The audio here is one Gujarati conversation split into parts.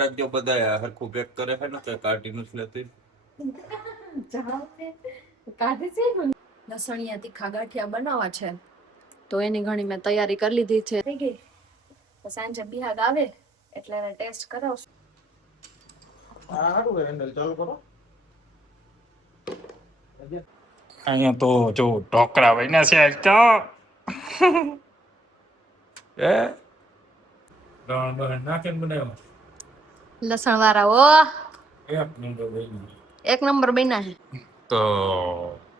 રાખજો બધા હરખું પેક કરે છે ને કે કાઢી નથી લેતી લસણિયા તીખા ગાંઠિયા બનાવવા છે તો એની ઘણી મેં તૈયારી કરી લીધી છે. થઈ ગઈ તો સાંજે બિહાગ આવે એટલે એને ટેસ્ટ કરાવશું. સારું હેન્ડલ ચાલુ કરો. અહીંયા તો જો ઢોકળા બન્યા છે આજ તો એ ત્રણ બહેન નાખીને બનાવ્યો લસણ વાળા ઓ એક નંબર બન્યું. એક નંબર બન્યા છે. તો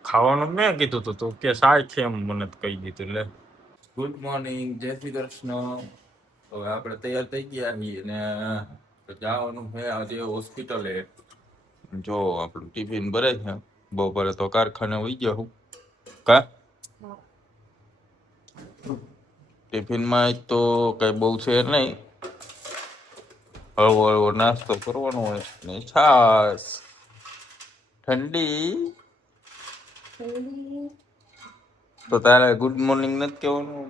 ખાવાનું મેં કીધું તું કે સાય છે એમ મને તો કહી દીધું લે. ગુડ મોર્નિંગ, જય શ્રી કૃષ્ણ. હવે આપણે તૈયાર થઈ ગયા છીએ ને જવાનું છે આજે હોસ્પિટલે. જો આપણું ટિફિન ભરે છે. બપોરે તો કારખાને વહી ગયો હું કા ટિફિનમાં તો કઈ બહુ છે નહીં, હળવો હળવો નાસ્તો કરવાનો હોય ને છાસ ઠંડી. તો તારે ગુડ મોર્નિંગ નથી કહેવાનું?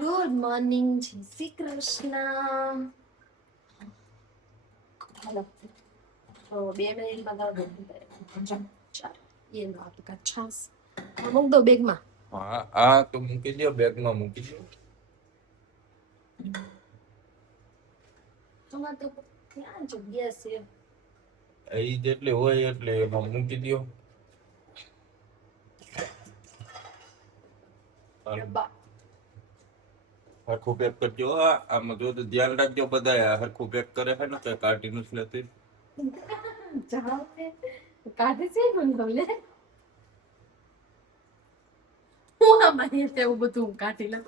ગુડ મોર્નિંગ, જય શ્રી કૃષ્ણ. હાલો તો 2 મિનિટમાં ગાવ દો. એ નો આપકા છાસ મૂક દો બેગમાં. હા હા તો મૂકી દો, બેગમાં મૂકી દો. તમારે તો ક્યાં જગ્યા છે? એ જેટલી હોય એટલે એમાં મૂકી દો. હરખું પેક કરજો. આમાં જો તો ધ્યાન રાખજો બધા હરખું પેક કરે છે ને કે કાઢી નથી લેતી. કાઢે છે મને હું આમાં એવું બધું કાઢી લઉં.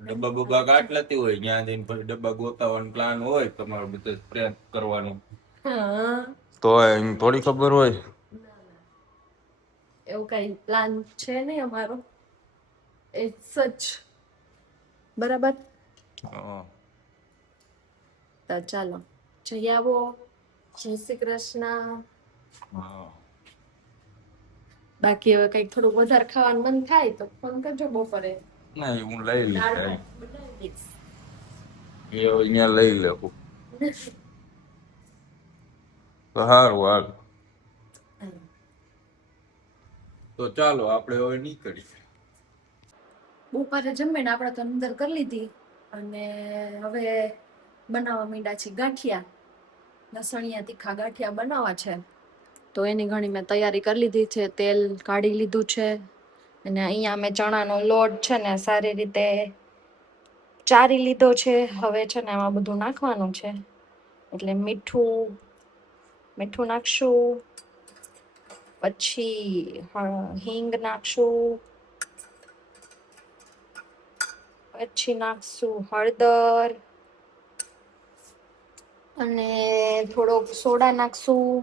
ડબ્બા બબ્બા કાઢ લેતી હોય ત્યાં જઈને પછી ડબ્બા ગોતાવાનો પ્લાન હોય તમારો બધો સ્પ્રે કરવાનો તો એમ થોડી ખબર હોય. એવું કઈ પ્લાન છે નહીં અમારો. ઇટ્સ સચ બરાબર. તો ચાલો જઈ આવો. જય શ્રી કૃષ્ણ. બાકી હવે કઈક થોડું વધારે ખાવાનું મન થાય તો ફોન કરજો બપોરે. ના હું લઈ લઈશ, બનાવી દઈશ. એ અહીંયા લઈ લેવું તો સારું. હાલ તો ચાલો આપણે હવે નીકળીએ. બપોરે જમીને આપણે તો અંદર કરી લીધી અને હવે બનાવવા માંડ્યા છે ગાંઠિયા. લસણિયા તીખા ગાંઠિયા બનાવવા છે તો એની ઘણી મેં તૈયારી કરી લીધી છે. તેલ કાઢી લીધું છે અને અહીંયા મેં ચણાનો લોટ છે ને સારી રીતે ચારી લીધો છે. હવે છે ને એમાં બધું નાખવાનું છે એટલે મીઠું નાખશું, પછી હિંગ નાખશું, પછી નાખશું હળદર અને થોડોક સોડા નાખશું.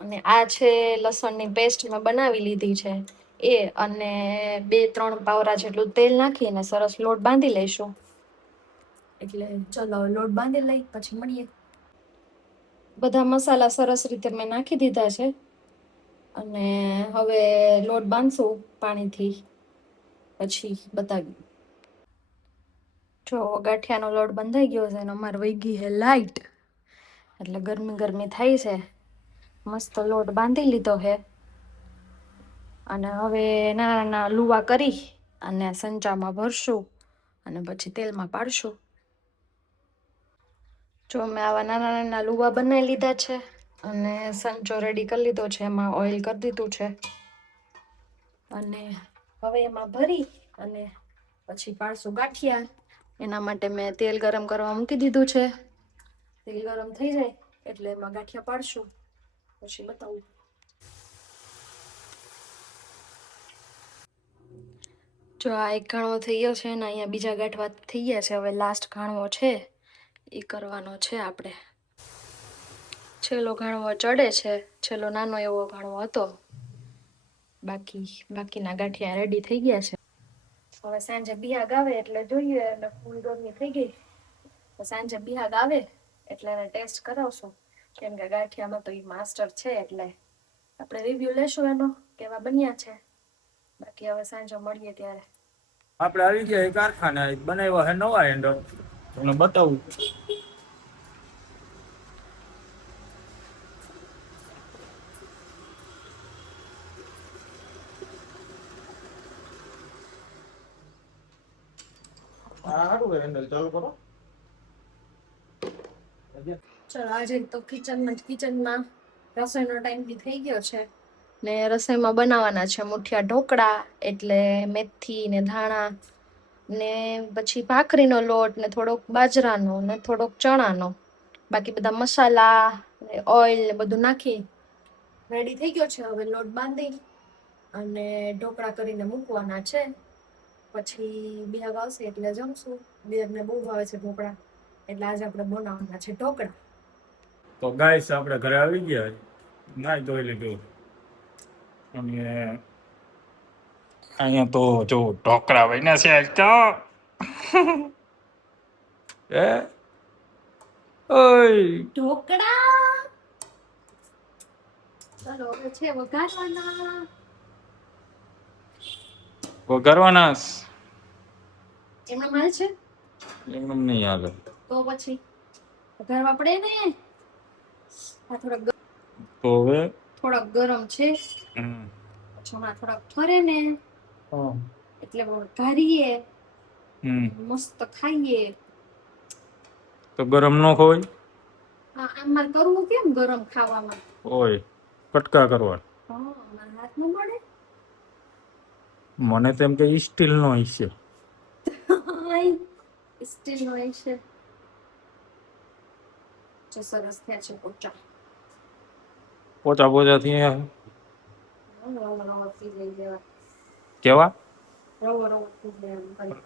અને આ છે લસણની પેસ્ટ મેં બનાવી લીધી છે એ, અને 2-3 પાવરા જેટલું તેલ નાખીને સરસ લોટ બાંધી લઈશું. એટલે ચલો લોટ બાંધી લઈ પછી મળીએ. બધા મસાલા સરસ રીતે મેં નાખી દીધા છે અને હવે લોટ બાંધશું પાણીથી, પછી બતાવી. જો ગાંઠિયાનો લોટ બંધાઈ ગયો છે અને અમારે વહી ગઈ છે લાઈટ એટલે ગરમી થાય છે. મસ્ત લોટ બાંધી લીધો છે અને હવે નાના લુવા કરી અને સંચામાં ભરશું અને પછી તેલમાં પાડશું. જો મેં આવા નાના લુવા બનાવી લીધા છે અને સંચો રેડી કરી લીધો છે. એમાં ઓઇલ કરી દીધું છે અને હવે એમાં ભરી અને પછી પાડશું ગાંઠિયા. એના માટે મેં તેલ ગરમ કરવા મૂકી દીધું છે. તેલ ગરમ થઈ જાય એટલે એમાં ગાંઠિયા પાડશું પછી બતાવું. જો આ એક ઘાણવો થઈ ગયો છે ને અહીંયા બીજા ગાંઠવા થઈ ગયા છે. હવે લાસ્ટ ઘાણવો છે એ કરવાનો છે આપણે. છેલ્લો ઘાણવો ચડે છે. છેલ્લો નાનો એવો ઘાણવો હતો. બાકીના ગાંઠિયા રેડી થઈ ગયા છે. હવે સાંજે બિહાગ આવે એટલે જોઈએ. એટલે ફૂલ ગરમી થઈ ગઈ તો સાંજે બિહાગ આવે એટલે એને ટેસ્ટ કરાવશું, કેમ કે ગાંઠિયામાં તો એ માસ્ટર છે, એટલે આપણે રિવ્યુ લેશું એનો કેવા બન્યા છે. બાકી હવે સાંજે મળીએ ત્યારે. આપણે આવી ગયા એ કારખાને બનાવ્યા છે નવા હેન્ડલ, તમને બતાવું. સારું હેન્ડલ ચાલુ કરો. ચલો આજે તો કિચનમાં રસોઈનો ટાઈમ બી થઈ ગયો છે ને રસોઈમાં બનાવવાના છે મુઠિયા ઢોકળા, એટલે મેથી ને ધાણા ને પછી ભાખરીનો લોટ ને થોડોક બાજરાનો ને થોડોક ચણાનો, બાકી બધા મસાલા ને ઓઇલ ને બધું નાખી રેડી થઈ ગયો છે. હવે લોટ બાંધી અને ઢોકળા કરીને મૂકવાના છે. પછી બેગ આવશે એટલે જમશું. બેગને બહુ ભાવે છે ઢોકળા, એટલે આજે આપણે બનાવવાના છે ઢોકળા. તો ગાઈસ આપણે ઘરે આવી ગયા, નાઈ ધોઈ લીધું, અને અહીંયા તો જો ઢોકળા બન્યા છે આજ તો. એ ઓય ઢોકળા ચાલો હવે છે વઘારવાના. વઘારવાના એમનો માલ છે એમ નહીં હાલે. તો પછી વઘારવા પડે ને. આ તો હવે થોડાક ગરમ છે, હમ, પછી હમણાં થોડાક ઠરે ને હા, એટલે વઘારીએ, હમ, મસ્ત ખાઈએ. તો ગરમ ન હોય. હા આમ મારે કરવું કેમ ગરમ ખાવામાં? ઓય કટકા કરવા. હા મારા હાથ ન મળે. મને તેમ કે સ્ટીલ નો હશે. સ્ટીલ નો છે. જો સરસ થયા છે પોચા. પોચા પોચા થી રવો રવો થઈ જાય જેવા. કેવા રવો રવો થઈ જાય એમ કરી.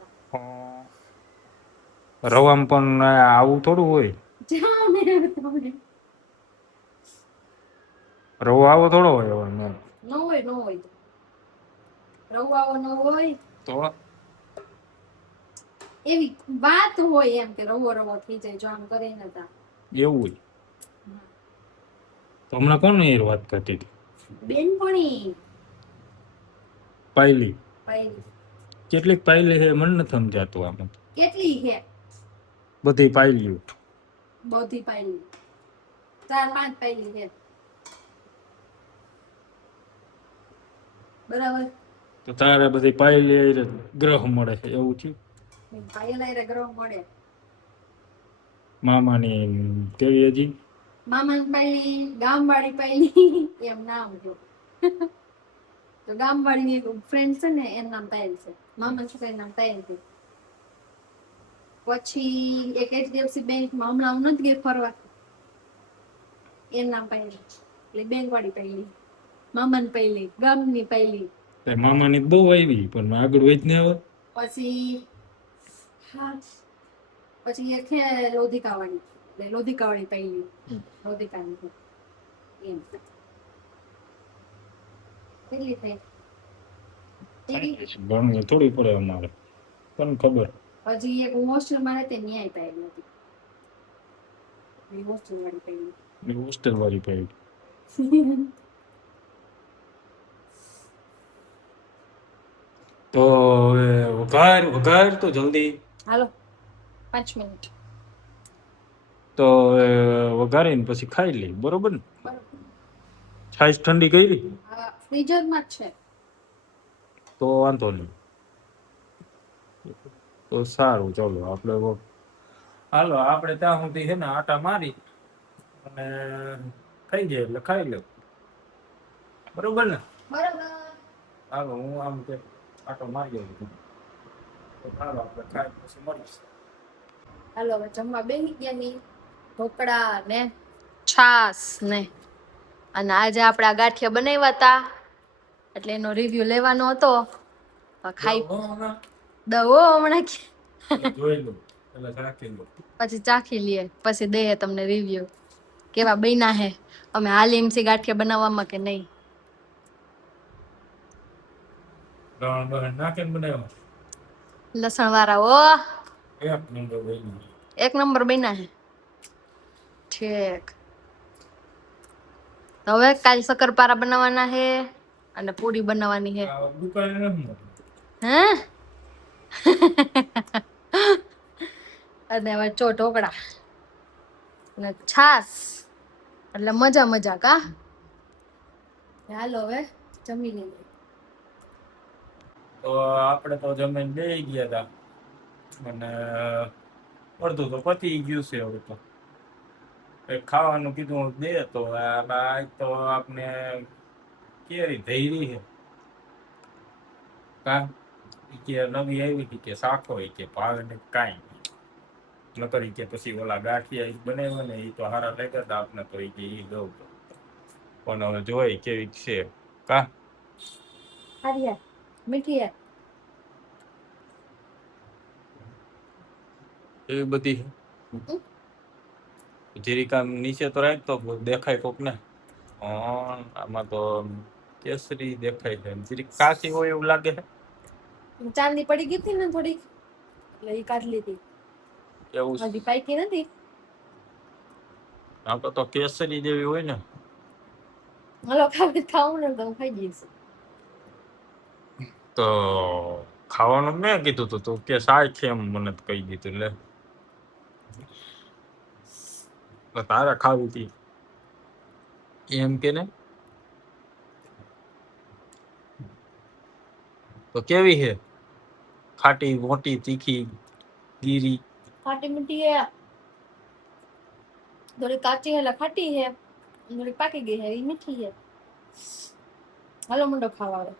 રવામાં પણ આવું થોડું હોય. જાઓ ને તમે. રવો આવો થોડો હોય હવે મેં. ન હોય ન હોય રવો આવો ન હોય તો એવી વાત હોય એમ કે રવો રવો થઈ જાય જો આમ કરીને તા એવું હોય. તો હમણાં કોણ એ વાત કરતી હતી? બેનપણી પાયલી. પાયલી. કેટલીક પાયલી છે મને નથી સમજાતું આમાં. કેટલી છે? બધી પાયલી. બધી પાયલી 4-5 પાયલી છે બરાબર. તો તારે બધી પાયલી ગ્રહ મળે છે એવું છે. પાયલા ગ્રહ મળે. મામાની કેવી હજી મામાની પાયલી ગામવાળી પાયલી એમ નામ જો. તો ગામવાળી એક ફ્રેન્ડ છે ને એનું નામ પાયલ છે. મામા છોકરાનું નામ પાયલ છે. પછી એક HDFC બેંકમાં હમણાં હું નથી ગઈ ફરવા, એનું નામ પાયલ. એટલે બેંક વાળી પાયલી, મામાની પાયલી, ગામની પાયલી. મામાની બહુ આવી પણ આગળ વધ ને આવે. પછી હા પછી એક છે લોધિકાવાળી, એટલે લોધિકાવાળી પાયલી, લોધિકાની એમ. કેટલી થઈ? ભણવું થોડી પડે અમારે પણ ખબર. હજી એક હોસ્ટેલમાં રહેતે ન્યાય પાયેલ નથી. હોસ્ટેલ વાળી પાયેલી. હોસ્ટેલ વાળી પાયલી. તો વઘાર તો જલ્દી. હાલો 5 મિનિટ. તો વઘારીને પછી ખાઈ લઈ, બરોબર ને? બરોબર. છાશ ઠંડી કરી હા ફ્રીઝરમાં જ છે. તો વાંધો નહીં. તો સારું ચાલો આપણે હાલો આપણે ત્યાં સુધી છે ને આટા મારી અને ખાઈ જાય એટલે ખાઈ લે, બરોબર ને? બરોબર. હાલો હું આમ કે આટો મારી જાઉં તો ચાલો આપણે ખાઈ પછી મળીશું. હાલો હવે જમવા બેસી ગયા ની. ઢોકળા ને છાસ ને, અને આજે આપણે આ ગાંઠિયા બનાવ્યા હતા એટલે એનો રિવ્યુ લેવાનો હતો. ખાઈ દવો હમણાં જોઈ લો એટલે રાખી લો પછી ચાખી લઈએ, પછી દઈએ તમને રિવ્યુ કેવા બન્યા હે. અમે હાલી એમસી ગાંઠિયા બનાવવામાં કે નહીં. નાખીને બનાવ્યો લસણ વાળા ઓ એક નંબર બન્યું. એક નંબર બન્યા હે. છેક. તો હવે કાલ શક્કરપારા બનાવવાના છે અને પૂરી બનાવવાની છે. આ દુકાને નથી મળતું. હે અને હવે ઢોકળા અને છાસ એટલે મજા મજા કા. હાલો હવે જમી લઈએ. તો આપણે તો જમીન બેસી ગયા હતા અને અડધું તો પતી ગયું છે હવે તો. કંઈક ખાવાનું કીધું દે તો આ તો આપણે કેરી ધૈરી છે કા કે નવી આવી હતી કે શાકો કે ભાવે ને કાંઈ નકર કે પછી ઓલા ગાંઠિયા બનાવ્યા ને એ તો હારા લાગ્યા હતા આપને તો એ દઉં પણ હવે જોઈ કેવી છે કા. હારી મીઠી એવી બધી જીરીક આમ નીચે તો રાખ તો દેખાય કોક ને. આમાં તો કેસરી દેખાય છે જીરીક કાચી હોય એવું લાગે છે. ચાંદી પડી ગઈ હતી ને થોડીક એટલે એ કાઢી લીધી. એવું હજી પાકી નથી. આમ તો કેસરી જેવી હોય ને. હલો ખાવું ને તો હું ખાઈ જઈશ. તો ખાવાનું મેં કીધું તું કે સાય છે એમ મને કહી દીધું લે. તારે ખાવી હતી એમ કે ને. તો કેવી છે ખાટી મોટી તીખી ગીરી. ખાટી મીઠી હે થોડી કાચી હે ખાટી હે થોડી પાકી ગઈ હે એ મીઠી હે. હાલો મંડો ખાવા આવે.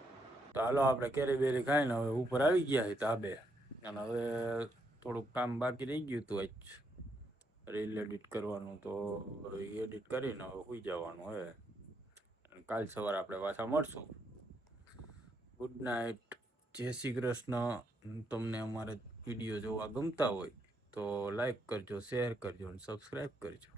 તો હાલો આપણે કેરી બેરી ખાઈને હવે ઉપર આવી ગયા છે ધાબે અને હવે થોડુંક કામ બાકી રહી ગયું હતું આજ રીલ એડિટ કરવાનું તો એડિટ કરીને હવે સુઈ જવાનું હવે. કાલ સવારે આપણે પાછા મળશું. Good night. જય શ્રી કૃષ્ણ. તમને અમારા વિડીયો જોવા ગમતા હોય તો લાઈક કરજો, શેર કરજો અને સબસ્ક્રાઈબ કરજો.